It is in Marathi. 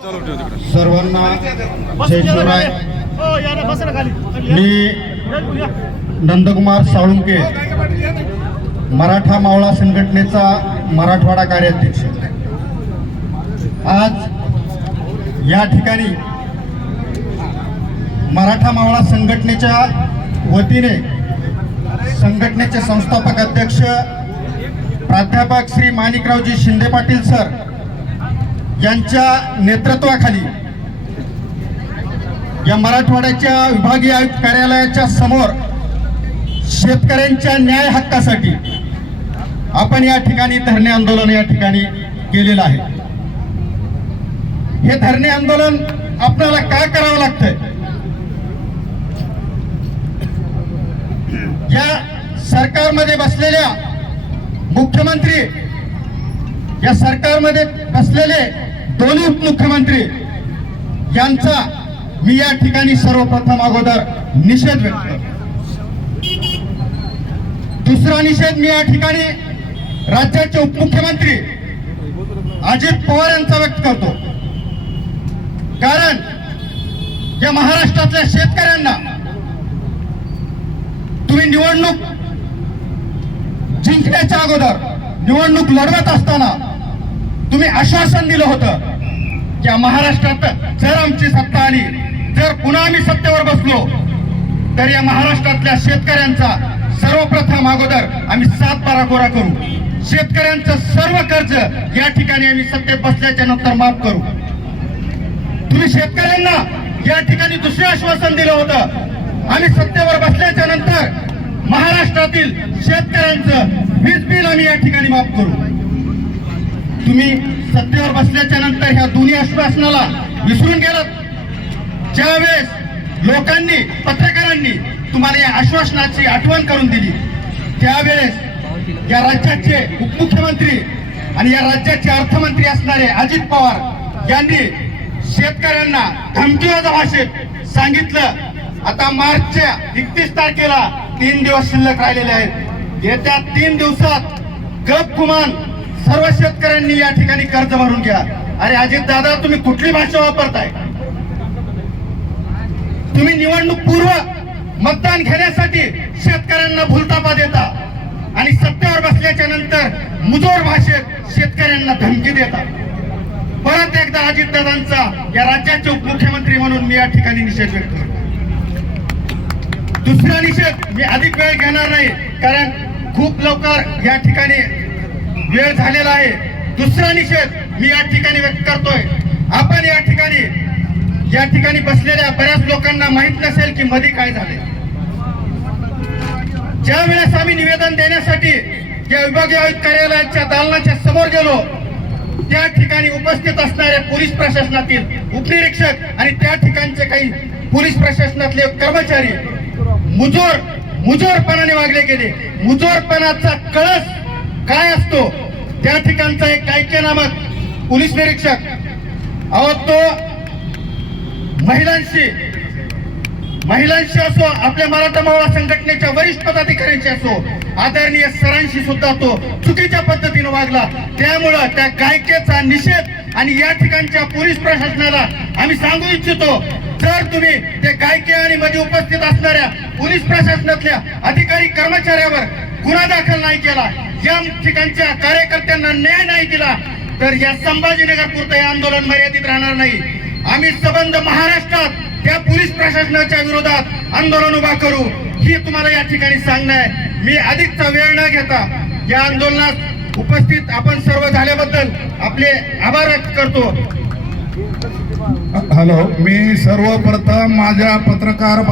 सर्वांना जय शिवराय। मी नंदकुमार साळुंके, मराठा मावळा संघटनेचा मराठवाडा कार्याध्यक्ष। आज या ठिकाणी मराठा मावळा संघटनेच्या वतीने संघटनेचे संस्थापक अध्यक्ष प्राध्यापक श्री माणिकरावजी शिंदे पाटील सर यांच्या नेतृत्वाखाली या मराठवाड्याच्या विभागीय आयुक्त कार्यालयाच्या समोर शेतकऱ्यांच्या न्याय हक्कासाठी आपण या ठिकाणी धरणे आंदोलन या ठिकाणी केलेलं आहे। हे धरणे आंदोलन आपल्याला काय करावं लागतंय? या सरकारमध्ये बसलेल्या मुख्यमंत्री, या सरकारमध्ये बसलेले दोन्ही उपमुख्यमंत्री यांचा मी या ठिकाणी सर्वप्रथम अगोदर निषेध व्यक्त करतो। दुसरा निषेध मी या ठिकाणी राज्याचे उपमुख्यमंत्री अजित पवार यांचा व्यक्त करतो। कारण या महाराष्ट्रातल्या शेतकऱ्यांना तुम्ही निवडणूक जिंकण्याच्या अगोदर, निवडणूक लढवत असताना तुम्ही आश्वासन दिलं होतं की महाराष्ट्रात जर आमची सत्ता आली, जर पुन्हा आम्ही सत्तेवर बसलो तर या महाराष्ट्रातल्या शेतकऱ्यांचा सर्वप्रथम अगोदर आम्ही 7-12 कोरा करू। शेतकऱ्यांचं सर्व कर्ज या ठिकाणी आम्ही सत्तेत बसल्याच्या नंतर माफ करू। तुम्ही शेतकऱ्यांना या ठिकाणी दुसरे आश्वासन दिलं होतं, आम्ही सत्तेवर बसल्याच्या नंतर महाराष्ट्रातील शेतकऱ्यांचं वीज बिल आम्ही या ठिकाणी माफ करू। तुम्ही सत्तेवर बसल्याच्या नंतर ह्या दोन्ही आश्वासनाला विसरून गेलात। ज्यावेळेस लोकांनी, पत्रकारांनी तुम्हाला या आश्वासनाची आठवण करून दिली, त्यावेळेस या राज्याचे उपमुख्यमंत्री आणि या राज्याचे अर्थमंत्री असणारे अजित पवार यांनी शेतकऱ्यांना धमकीवाजा भाषेत सांगितलं, आता मार्चच्या 31 तारखेला 3 दिवस शिल्लक राहिलेले आहेत, येत्या 3 दिवसात गपगुमान सर्व शेतकऱ्यांनी या ठिकाणी कर्ज भरून घ्या। अरे अजित दादा, तुम्ही कुठली भाषा वापरताय? तुम्ही निवडणूक पूर्व मतदान घेण्यासाठी शेतकऱ्यांना भुलतापा देता आणि सत्तेवर बसल्याच्या नंतर मुजोर भाषेत शेतकऱ्यांना धमकी देता। परत एकदा अजितदादांचा या राज्याचे उपमुख्यमंत्री म्हणून मी या ठिकाणी निषेध व्यक्त करतो। दुसरा निषेध मी अधिक वेळ घेणार नाही, कारण खूप लवकर या ठिकाणी वेळ झालेला आहे। दुसरा निषेध मी या ठिकाणी व्यक्त करतोय। आपण या ठिकाणी बसलेल्या बऱ्याच लोकांना माहित नसेल की मध्ये काय झाले। ज्या वेळेस आम्ही निवेदन देण्यासाठी या विभागीय आयुक्त कार्यालयाच्या दालनाच्या समोर गेलो, त्या ठिकाणी उपस्थित असणाऱ्या पोलीस प्रशासनातील उपनिरीक्षक आणि त्या ठिकाणचे काही पोलीस प्रशासनातले कर्मचारी मुजोरपणाने वागले गेले। मुजोरपणाचा कळस काय असतो त्या ठिकाणचा एक कायके नामक पोलीस निरीक्षक, अहो तो महिलांशी असो, आपल्या मराठा मावळा संघटनेच्या वरिष्ठ पदाधिकाऱ्यांशी असो, आदरणीय सरांशी सुद्धा तो चुकीच्या पद्धतीने वागला। त्यामुळं त्या कायकेचा निषेध आणि या ठिकाणच्या पोलीस प्रशासनाला आम्ही सांगू इच्छितो, जर तुम्ही ते कायके आणि मध्ये उपस्थित असणाऱ्या पोलीस प्रशासनातल्या अधिकारी कर्मचाऱ्यावर गुन्हा दाखल नाही केला, या ठिकाणच्या कार्यकर्त्यांना न्याय नाही दिला, तर या संभाजीनगर पुरतं हे आंदोलन मर्यादित राहणार नाही। आम्ही सबंध महाराष्ट्रात त्या पोलीस प्रशासनाच्या विरोधात आंदोलन उभा करू, ही तुम्हाला या ठिकाणी सांगणं आहे। मी अधिकचा वेळ न घेता या आंदोलनात उपस्थित आपण सर्व झाल्याबद्दल आपले आभार व्यक्त करतो। हॅलो, मी सर्वप्रथम माझ्या पत्रकार